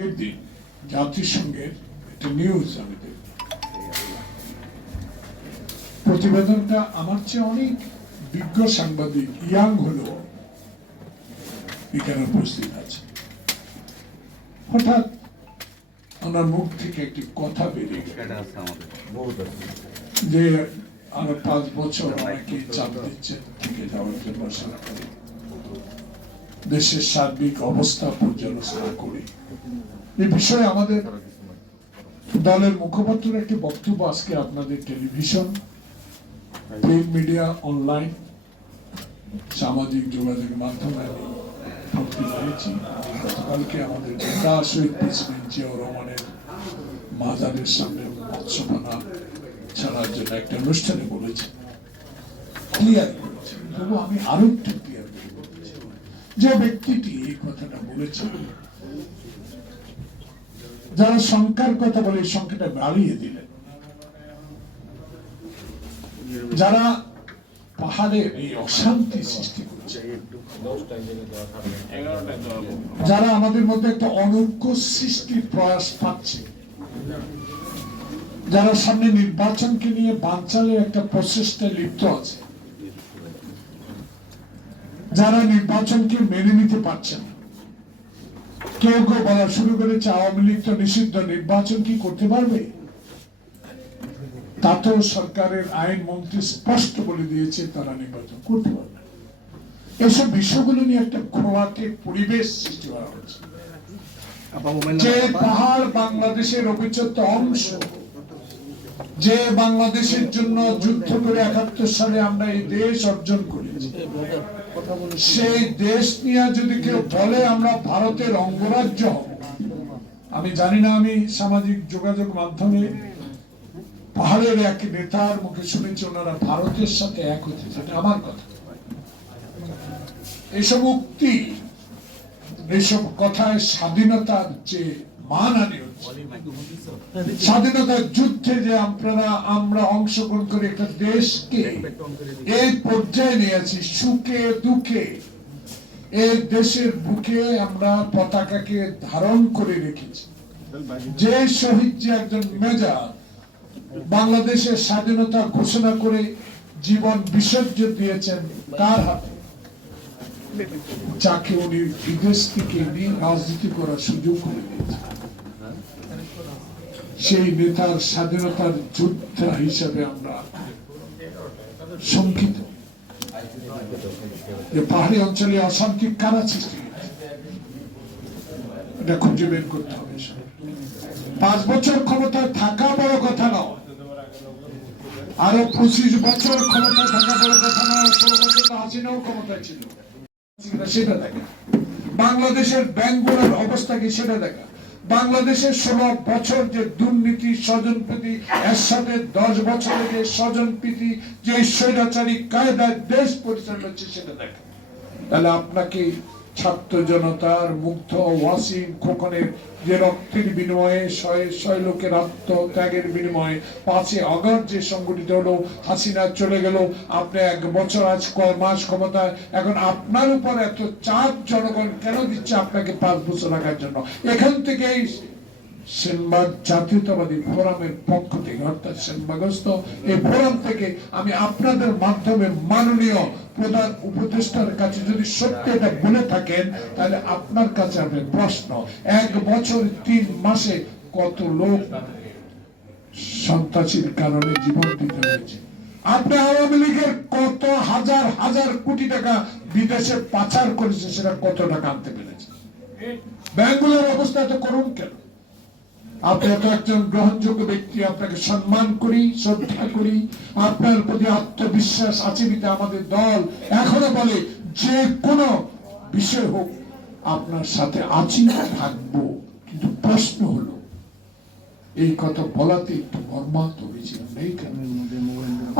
আগের দিন জাতিসংঘের একটা নিউজ আমি প্রতিবেদনটা আমার চেয়ে অনেক বিজ্ঞ সাংবাদিক ইয়াং হলেও এখানে উপস্থিত আছে। হঠাৎ ওনার মুখ থেকে একটি কথা বেরিয়ে যে আরও পাঁচ বছর অনেকে চাপ দিচ্ছে থেকে যাওয়ার জন্য সরকারে দেশের সার্বিক অবস্থা পর্যালোচনা করে। এই বিষয়ে আমাদের দলের মুখপাত্রের একটি বক্তব্য আজকে আপনাদের টেলিভিশন মিডিয়া, অনলাইন, সামাজিক যোগাযোগ মাধ্যমে আমি ভক্তি পেয়েছি গতকালকে আমাদের নেতা শহীদ প্রেসিডেন্ট জিয়াউর রহমানের মাজারের সামনে মৎস্যপানা ছাড়ার জন্য একটা অনুষ্ঠানে বলেছে ক্লিয়ার করেছে তবু আমি আরও একটু ক্লিয়ার যে ব্যক্তিটি এই কথাটা বলেছে, যারা সংখ্যার কথা বলে এই সংখ্যাটা বাড়িয়ে দিলেন, যারা পাহাড়ে এই অশান্তি সৃষ্টি করেছে, যারা আমাদের মধ্যে একটা অনৈক্য সৃষ্টির প্রয়াস পাচ্ছে, যারা সামনে নির্বাচনকে নিয়ে বানচালের একটা প্রচেষ্টায় লিপ্ত আছে যারা নির্বাচনকে মেনে নিতে পারছে না কেউ কেউ বলা শুরু করেছে আওয়ামী লীগ তো নিষিদ্ধ নির্বাচন কি করতে পারবে? তাতেও সরকারের আইন মন্ত্রী স্পষ্ট বলে দিয়েছে তারা নির্বাচন করতে পারবে এসব বিষয়গুলো নিয়ে একটা খোয়াটে পরিবেশ সৃষ্টি করা হয়েছে যে পাহাড় বাংলাদেশের অবিচ্ছেদ্য অংশ যে বাংলাদেশের জন্য যুদ্ধ করে একাত্তর সালে আমরা এই দেশ অর্জন করেছি। সেই দেশ নিয়ে যদি কেউ বলে আমরা ভারতের অঙ্গরাজ্য, আমি জানি না, আমি সামাজিক যোগাযোগ মাধ্যমে পাহাড়ের এক নেতার মুখে শুনেছি, ওনারা ভারতের সাথে এক হতে সেটা আমার কথা। এসব উক্তি এইসব কথায় স্বাধীনতার যে মান হচ্ছে স্বাধীনতার যুদ্ধে যে আপনারা, আমরা অংশগ্রহণ করে একটা দেশকে, এই পর্যায়ে নিয়ে আছি, সুখে, দুঃখে। এই দেশের বুকে আমরা পতাকাকে ধারণ করে রেখেছি। যে শহীদ যে একজন মেজর, বাংলাদেশের স্বাধীনতা ঘোষণা করে জীবন বিসর্জন দিয়েছেন তার হাতে। যাকে উনি বিদেশ থেকে রাজনীতি করার সুযোগ করে দিয়েছেন। সেই নেতার স্বাধীনতার যোদ্ধা হিসাবে আমরা শঙ্কিত। পাহাড়ি অঞ্চলে অশান্তি কারা সৃষ্টি এটা খুঁজে বের করতে হবে পাঁচ বছর ক্ষমতায় থাকা বড় কথা নয়। আরও পঁচিশ বছর ক্ষমতা থাকা বড় কথা নয়। ষোলো বছর তো হাসিনাও ক্ষমতায় ছিল। সেটা দেখা বাংলাদেশের ব্যাংকগুলোর অবস্থা কি সেটা দেখা বাংলাদেশের ষোলো বছর যে দুর্নীতি, স্বজনপ্রীতি এর সাথে দশ বছরে যে স্বজন প্রীতি যে স্বৈরাচারী কায়দায় দেশ পরিচালনা হচ্ছে, সেটা দেখেন। তাহলে আপনাকে ছাত্র জনতার মুগ্ধ ওয়াসিম খোকনের যে রক্তের বিনিময়ে শয়ে শয় লোকের আত্মত্যাগের বিনিময়ে পাঁচে আগার যে সংগঠিত হলো, হাসিনা চলে গেল। আপনি এক বছর আজ কয় মাস ক্ষমতায়, এখন আপনার উপর এত চাপ জনগণ কেন দিচ্ছে আপনাকে পাঁচ বছর রাখার জন্য? এখান থেকেই সেনবাগ জাতীয়তাবাদী ফোরামের পক্ষ থেকে, অর্থাৎ সেনবাগস্ত এই ফোরাম থেকে আমি আপনাদের মাধ্যমে মাননীয় প্রধান উপদেষ্টার কাছে যদি সত্যি এটা বলে থাকেন, তাহলে আপনার কাছে আমি প্রশ্ন, এক বছর তিন মাসে কত লোক সন্ত্রাসীর কারণে জীবন দিতে হয়েছে? আপনি আওয়ামী লীগের কত হাজার হাজার কোটি টাকা বিদেশে পাচার করেছে, সেটা কত টাকা আনতে পেরেছে? ব্যাংকগুলোর অবস্থা এত করুন কেন? আপনি এত একজন গ্রহণযোগ্য ব্যক্তি, আপনাকে সম্মান করি, শ্রদ্ধা করি। আপনার প্রতি আত্মবিশ্বাস আছে বিতে আমাদের দল এখনও বলে, যে কোনো বিষয় হোক, আপনার সাথে আছি, থাকব। কিন্তু প্রশ্ন হলো, এই কথা বলাতে একটু মর্মাহত হয়েছিল এই কারণে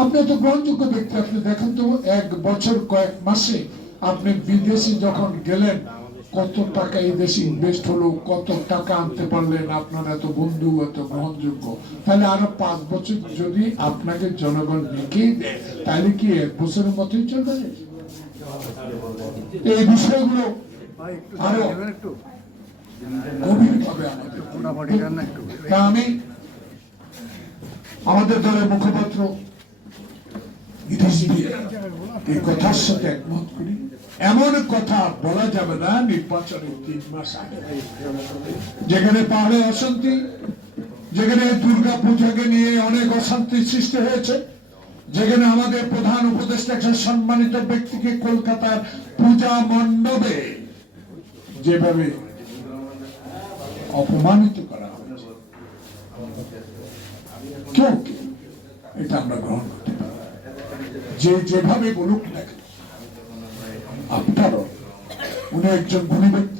আপনি এত গ্রহণযোগ্য ব্যক্তি, আপনি দেখেন তো, এক বছর কয়েক মাসে আপনি বিদেশে যখন গেলেন কত টাকা এই দেশে ইনভেস্ট হলো কত টাকা আনতে পারলেন আপনার এত বন্ধু এত গ্রহণযোগ্য? তাহলে আরও পাঁচ বছর যদি আপনাকে জনগণ রেখেই দেয় তাহলে কি এক বছরের মতোই চলবে? এই বিষয়গুলো আরও গভীরভাবে আমাদের আমি আমাদের দলের মুখপাত্র এই কথার সাথে একমত করি। এমন কথা বলা যাবে না নির্বাচনের তিন মাস আগে। যেখানে পাহাড়ে অশান্তি, যেখানে দুর্গা পূজাকে নিয়ে অনেক অশান্তি সৃষ্টি হয়েছে, যেখানে আমাদের প্রধান উপদেষ্টা একজন সম্মানিত ব্যক্তিকে কলকাতার পূজা মণ্ডপে যেভাবে অপমানিত করা হয়েছে। কেউ এটা আমরা গ্রহণ করতে পারি যে যেভাবে বলুক না কেন, আপনারও উনি একজন গুণী ব্যক্তি